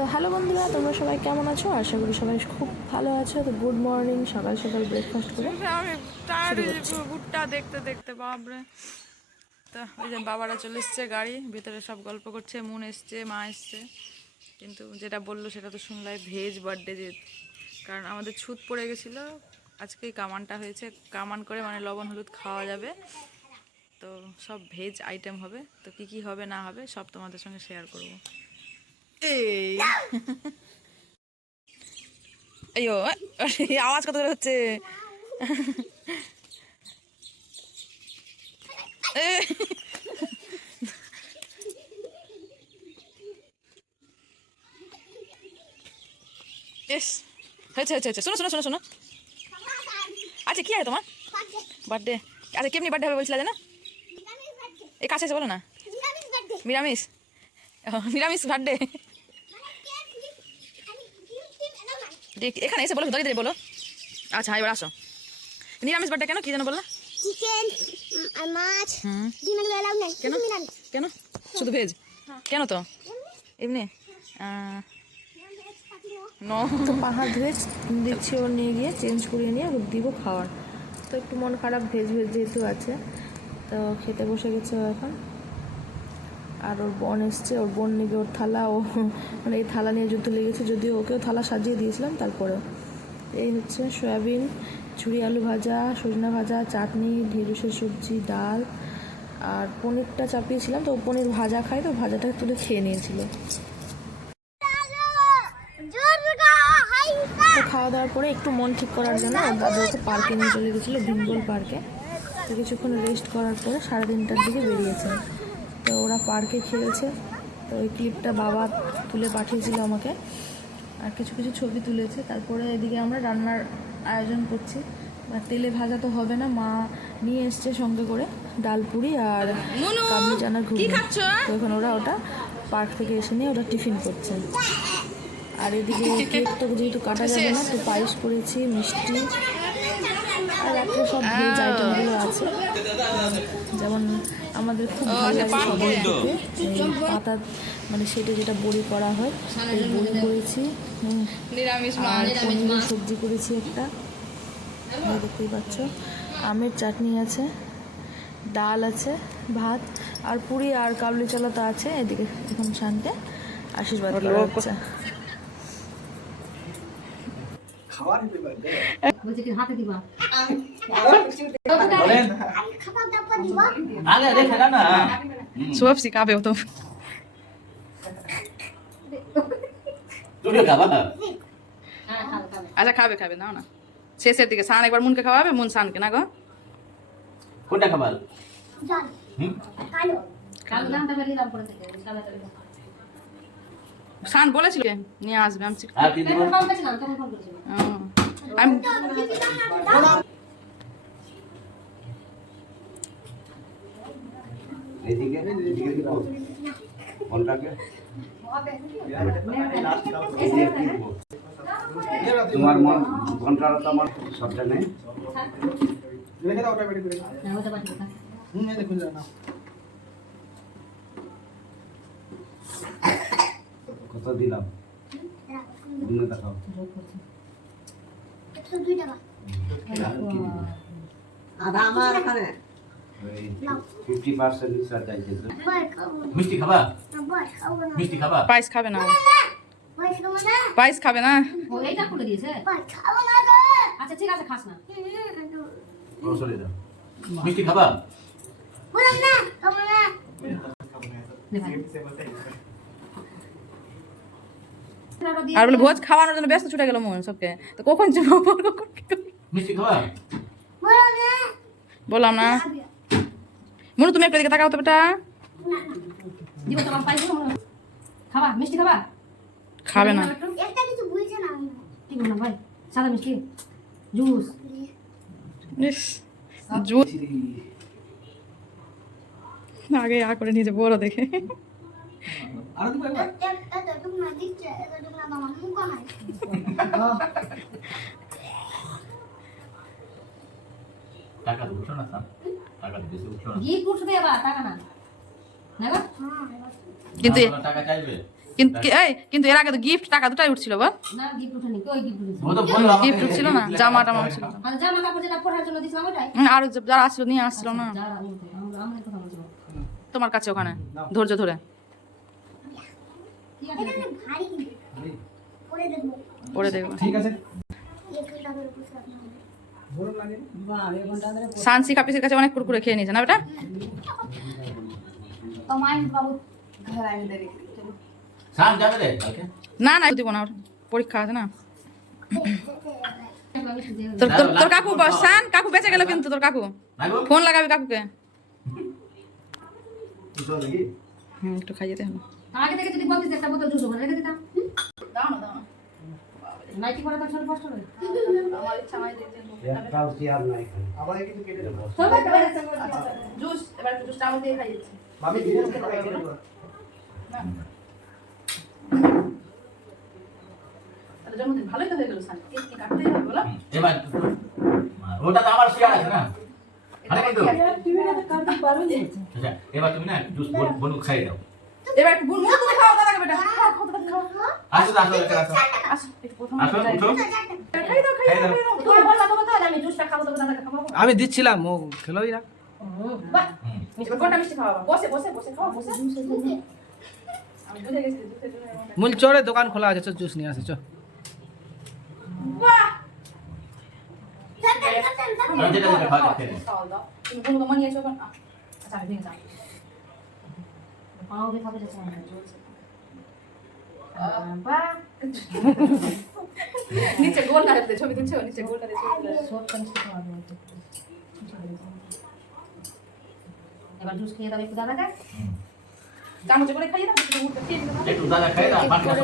তো হ্যালো বন্ধুরা, তোমরা সবাই কেমন আছো? আশা করি সবাই খুব ভালো আছো। তো গুড মর্নিং, সকাল সকাল ব্রেকফাস্ট করে আমি ভুট্টা দেখতে দেখতে বাপরে। তো ওই যে বাবারা চলে এসছে, গাড়ি ভিতরে সব গল্প করছে, মুন এসছে, মা এসছে। কিন্তু যেটা বললো সেটা তো শুনলাই, ভেজ বার্থডে যে, কারণ আমাদের ছুত পড়ে গেছিলো, আজকেই কামানটা হয়েছে, কামান করে মানে লবণ হলুদ খাওয়া যাবে। তো সব ভেজ আইটেম হবে, তো কি কি হবে না হবে সব তোমাদের সঙ্গে শেয়ার করবো। এই আইয়ো, আওয়াজ কত করে হচ্ছে। ইস, হয়েছে হয়েছে হয়েছে। শোনো শোনো শোনো শোনো, আচ্ছা কি আছে তোমার বার্থডে? আচ্ছা কেমনি বার্থডে হবে বলছিলা যে না? এই কাছে এসে বলো না। নিরামিষ? নিরামিষ বার্থডে? এখানে এসে বলো, দাঁড়িয়ে দাঁড়িয়ে বলো। আচ্ছা এবার আসো। নিরামিষ বার্থডে কেন, কি যেন বললা? চিকেন আর মাছ, ডিম এগুলো এলাও নাই। কেন কেন শুধু ভেজ? কেন? তো এমনি তো পাহাড় ধুয়ে দিচ্ছি, ওর নিয়ে গিয়ে চেঞ্জ করিয়ে নিয়ে ওর দিব খাওয়ার। তো একটু মন খারাপ, ভেজ ভেজ যেহেতু আছে। তো খেতে বসে গেছে ও এখন। আর ওর বোন এসছে, ওর বোন নিবে ওর থালা। ও মানে এই থালা নিয়ে যুদ্ধ লেগেছে, যদিও ওকেও থালা সাজিয়ে দিয়েছিলাম। তারপরে এই হচ্ছে সয়াবিন, ঝুরি আলু ভাজা, সজনা ভাজা, চাটনি, ঢেঁড়সের সবজি, ডাল আর পনিরটা চাপিয়েছিলাম। তো পনির ভাজা খাই, তো ভাজাটা তুলে খেয়ে নিয়েছিল। তো খাওয়া দাওয়ার পরে একটু মন ঠিক করার জন্য দাদু ওকে পার্কে নিয়ে চলে গেছিলো, বেঙ্গল পার্কে। তো কিছুক্ষণ রেস্ট করার পরে 3:30টার দিকে বেরিয়েছে। তো ওরা পার্কে খেলছে। তো ওই ক্লিপটা বাবা তুলে পাঠিয়েছিল আমাকে, আর কিছু কিছু ছবি তুলেছে। তারপরে এদিকে আমরা রান্নার আয়োজন করছি। তেলে ভাজা তো হবে না, মা নিয়ে এসছে সঙ্গে করে ডাল পুরি আর কাবলি চানার ঘুগনি। তো এখন ওরা ওটা পার্ক থেকে এসে নিয়ে ওরা টিফিন করছে। আর এদিকে কেক তো যেহেতু কাটা যাবে না, তো পায়েস করেছি, মিষ্টি আর একটা সব ভেজ আইটেমগুলো আছে। যেমন আমাদের খুব ভালো লাগে সবাই খেতে পাতা, মানে সেটা যেটা বড়ি করা হয়, এই বড়ি করেছি। আর পনিরের সবজি করেছি একটা, দেখতেই পাচ্ছ। আমের চাটনি আছে, ডাল আছে, ভাত আর পুরি আর কাবলি চালা তো আছে। এদিকে এখন শান্তে আশীর্বাদ করা হচ্ছে। সব শিখাবে ও তো। আচ্ছা খাবে খাবে, নাও না শেষের দিকে। সান একবার মুনকে খাওয়াবে, মুন সানকে না গো। কোনটা খাবার? সান বলেছিল নিয়ে আসবে, আমি তোমার মন ঘন্টার তো আমার সবটা নেই। কত দিলাম? দেখাও। 102 টাকা। আধা আমার এখানে 50% রিচার্জ চাইছে। মিষ্টি খাবা? মিষ্টি খাবা? পায়েস খাবে না, পায়েস খাবে না। ও এইটা খুলে দিয়েছে। আচ্ছা ঠিক আছে, খাস না। ও সরে যাও। মিষ্টি খাবা? আর বলে ভোজ খাওয়ানোর জন্য ব্যস্ত ছুটে গেল মন সবকে। তো কখন যাবো? মিষ্টি খাবা? বললাম না মনু, তুমি একটা দিকে তাকাও তো বেটা। দিব তোমার পাইছো? খাবা মিষ্টি খাবা? খাবে না। একটা কিছু বুঝছে না। কি বললাম ভাই? সাদা মিষ্টি, জুস। ইস, জুস আগে করে নিজে বড় দেখে। আর তুমি একবার এটা তুমি না দিচ্ছে, এটা তুমি না মামা মুখ নাই। টাকা উঠো না স্যার, টাকা বেশি উঠো না। গিফট উঠবে, আবার টাকা না নেবা। কিন্তু টাকা চাইবে। কিন্তু এর আগে তো গিফট টাকা দুটাই উঠছিল বল, না গিফট উঠেনি, কই গিফট উঠেছে? वो तो बोल रहा গিফট উঠছিল না, জামা টামা উঠছিল। আর জামা কাপড় যেটা পরার জন্য দিছিলাম ওটাই। আরো যারা আসলো নিয়ে আসছিল না যারা আমরা কথা বলছিলাম। তোমার কাছে ওখানে ধৈর্য ধরে ঠিক আছে। এখানে ভারী করে দেখবো পরে দেখবো। ठीक है এক ঘন্টা ধরে বসে রাখতে হবে। বাহ, এই ঘন্টা ধরে সানসি কাপিসের কাছে অনেক কুরকুরে খেয়ে নিয়েছে না বেটা? তো মাইন্ড বাবু ঘর আইনে দেবে। চলো। शाम जाने दे ओके না না দিব না, ওর পরীক্ষা আছে না। তোর তোর- তোর কাকু বসান, কাকু বেঁচে গেল কিন্তু তোর কাকু। नागो ফোন লাগাবি কাকুকে। तो लगी একটু খাইয়ে দে। আগে থেকে যদি বলতিস একটা বোতল জুস রেখে দিতাম। দাও না দাও না, নাইটি পরা তো ছোট কষ্ট হবে। আমার ইচ্ছা নাই দিতে। ट्राउज यार नहीं আবার কিন্তু কেটে দেব চল ভাই জুস এবার একটু জুস চামচ দিয়ে খাইয়েছি। আমি ধীরে ধীরে কেটে দেব তাহলে জন্মদিন ভালোই তো হয়ে গেল সান। কেক কি কাটতেই হবে বলো? এবার ওটা তো আমার শেয়ার আছে না আরে কিন্তু আচ্ছা এবার তুমি না জুস বনু খাই দাও এবার একটু মুখ তুলে খাও দাদা বেটা। খাও খাও দাদা খাও। আসো আসো আসো আসো একটু প্রথম আসো উঠো খাই দাও খাই দাও। তুই বললা তো কথা আমি জুসটা খাবো তো দাদাকে খাবো। আমি দিচ্ছিলাম ও খেলোই না। বাহ মিষ্টি কোনটা মিষ্টি খাওয়া বসে বসে বসে খাও বসে। আমি বুঝে গেছি জুসের জন্য এমনটা। মূল চরে দোকান খোলা আছে, চল জুস নিয়ে আসে চ। বাহ যেটা যেটা খাওয়া খেয়ে খাও দাও। তুমি কোনো কমা নিয়েছো এখন? আচ্ছা আমি ভেঙে যাও। পাও দিয়ে খাবে যাচ্ছে না। বাহ নিচে গোলটা রেখে দে, ছবি তুলছো নিচে গোলটা রেখে দে। সব কাজ করতে হবে। এবার জুস খেয়ে দাও একটু দাদাকে। চামচে করে খাইয়ে দাও, একটু মুখটা খেয়ে নিও। একটু দাদা খাই দাও এক এক করে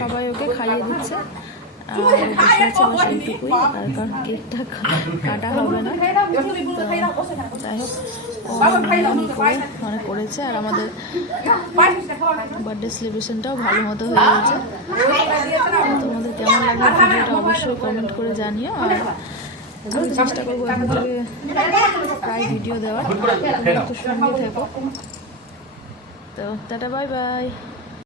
সবাই ওকে খাইয়ে দিচ্ছে। আর ও বসে আছে বাসায় এইটুকুই, আর কারণ কেকটা কাটা হবে না। খাইয়ে দাও, এবার তুমি বুঝতে খাইয়ে দাও, বসে খাও। যাই হোক ও বাবা খাইয়ে দাও, করে মানে করেছে, আর আমাদের পায়েসটা খাওয়া না। বার্থডে সেলিব্রেশনটাও ভালো মতো হয়ে গেছে। তোমাদের কেমন লাগলো ভিডিওটা অবশ্যই কমেন্ট করে জানিও। আর আমি চেষ্টা করবো এখন থেকে প্রায় ভিডিও দেওয়ার, গুড করে খেয়ে নাও একটু সঙ্গে থেকো। তো টাটা বাই বাই।